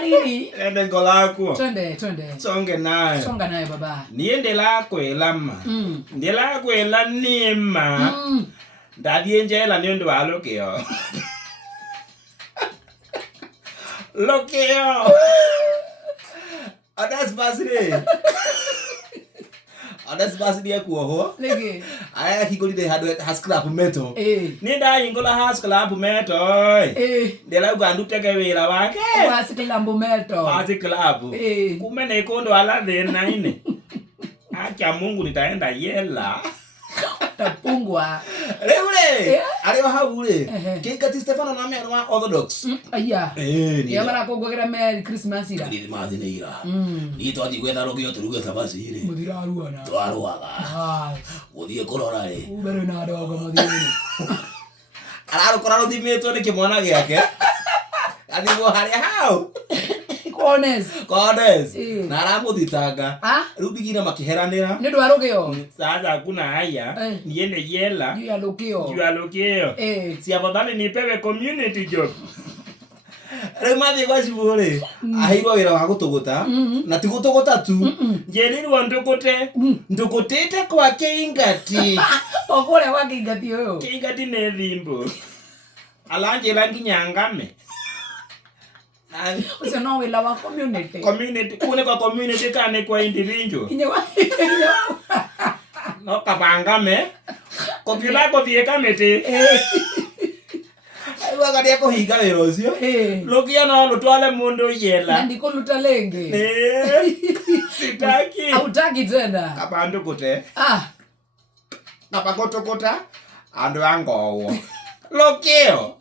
nini? Ende Ngora Kuo. Twende. Songa naye baba. Niende la kwelama. Ndiye la kwela nima. Ndadie njela nyondo walokeo. Lokeo. Adas basire. Adas basire kuoho. Lege. Aya kigolide hascrap meto. Nenda ingola hascrap meto. Ndela ugandu tege wira wake. Hascrap meto. Hascrap. Kumene kondo ala thena ine. Acha Mungu nitaenda yela. Tapungwa. Leule. Ale wahaule. Kika Stefano na mero wa Orthodox. Aya. Yamara kogogera Merry Christmas ira. Ndi mathine ira. Ni to athi gwetha rogio turuge sabasi ire. Muthira ruana. Twaruaga. Uthie kurora ri. Ubere na dogo muthira. Ararukora ruthimetwo ni kimwana giake. Athigo haria hau. Kones. Na aramuthitanga. Riu bigina makiheranira. Ni ndo arugio. Sasa kuna haya. Niende yela. Juu ya lukio. Si afadhali nipewe community job. Riu mathi kwa cibure. Ahirwo wira wa gutugota. Na ti gutugota tu. Njerirwo ndugutite kwa Keingati. Okore wa Keingati uyo. Keingati ne thimbo. Alanjira nginyangame. Uso no wila wa community. Kune kwa community kane kwa individual. Inyewa. No kabangame. Kopila ko vie kamete. Aiwa gadia ko higa werosio. Lokia no lutwale mundu yela. Ndiko lutalenge. Sitaki. Hautaki tena. Kabandu kote. Napakotokota. Ando angowo. Lokio.